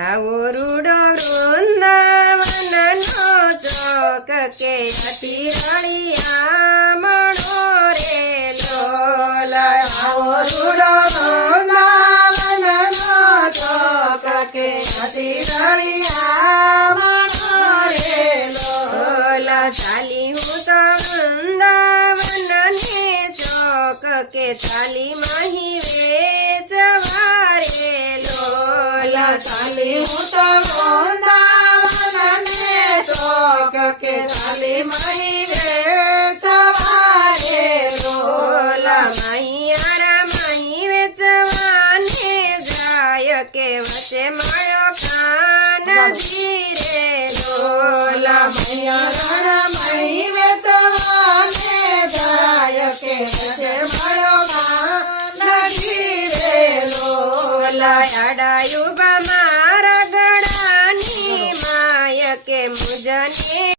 આવો રૂડો વૃંદાવનનો ચોક કે અતિ રળિયામણો રે લોલ આવો રૂડો વૃંદાવનનો ચોક કે અતિ રળિયામણો રે લોલ ચાલી હું તો વૃંદાવનને ચોક કે ચાલી મહી વેચવા રે લોલ ચાલી હું તો વૃંદાવનને ચોક કે ચાલી મહી વેચવારે લોલ મહિયારા મહી વેચવાને જાય કે વચ્ચે મળ્યો કાનજી રે લોલ મૈયારા મહી વેચવાને જાય કે વચ્ચે મળ્યો કાનજી રે લોલ અડાયું મારા ગળાની માય કે મુજને